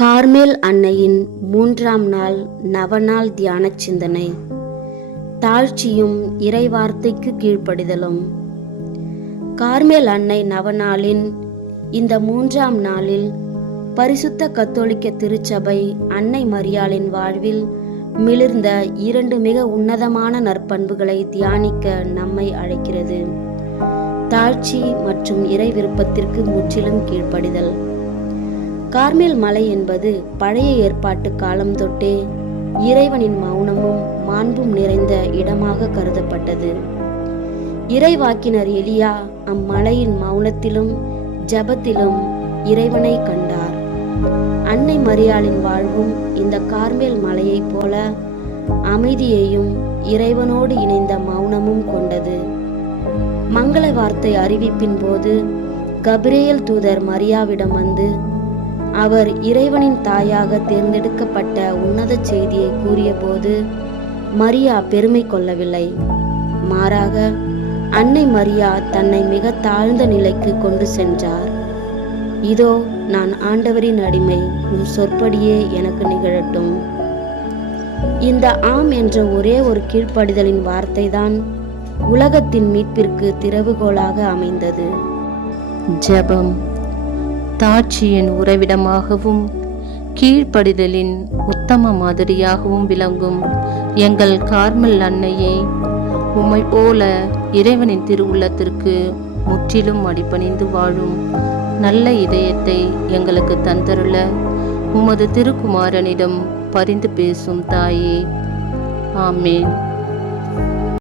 Carmel அன்னையின் 3ஆம் நாள் நவநாள் தியான சிந்தனை. தாழ்ச்சியும் இறைவார்த்தைக்கு கீழ்ப்படிதலும். கார்மேல் அன்னை நவநாளின் இந்த 3ஆம் நாளில் பரிசுத்த கத்தோலிக்க திருச்சபை அன்னை மரியாளின் வாழ்வில் மிளிர்ந்த 2 மிக உன்னதமான நற்பண்புகளை தியானிக்க நம்மை அழைக்கிறது. தாழ்ச்சி மற்றும் இறை விருப்பத்திற்கு முற்றிலும் கீழ்ப்படிதல். கார்மேல் மலை என்பது பழைய ஏற்பாட்டு காலம் தொட்டே இறைவனின் மௌனமும் மாண்பும் நிறைந்த இடமாக கருதப்பட்டது. இறைவாக்கினர் எலியா அம்மலையின் மௌனத்திலும் ஜபத்திலும் இறைவனை கண்டார். அன்னை மரியாளின் வாழ்வும் இந்த கார்மேல் மலையைப் போல அமைதியையும் இறைவனோடு இணைந்த மௌனமும் கொண்டது. மங்கள வார்த்தை அறிவிப்பின் போது கபிரியேல் தூதர் மரியாவிடம் வந்து அவர் இறைவனின் தாயாக தேர்ந்தெடுக்கப்பட்ட உன்னத செய்தியை கூறியபோது மரியா பெருமை கொள்ளவில்லை. மாறாக அன்னை மரியா தன்னை மிக தாழ்ந்த நிலைக்கு கொண்டு சென்றார். இதோ நான் ஆண்டவரின் அடிமை, உன் சொற்படியே எனக்கு நிகழட்டும். இந்த ஆம் என்ற ஒரே ஒரு கீழ்ப்படிதலின் வார்த்தைதான் உலகத்தின் மீட்பிற்கு திறவுகோலாக அமைந்தது. ஜெபம். தாட்சியின் உறைவிடமாகவும் கீழ்ப்படிதலின் உத்தம மாதிரியாகவும் விளங்கும் எங்கள் கார்மல் அன்னையை உம்மை போல இறைவனின் திருவுள்ளத்திற்கு முற்றிலும் அடிபணிந்து வாழும் நல்ல இதயத்தை எங்களுக்கு தந்தருள உமது திருக்குமாரனிடம் பரிந்து பேசும் தாயே. ஆமேன்.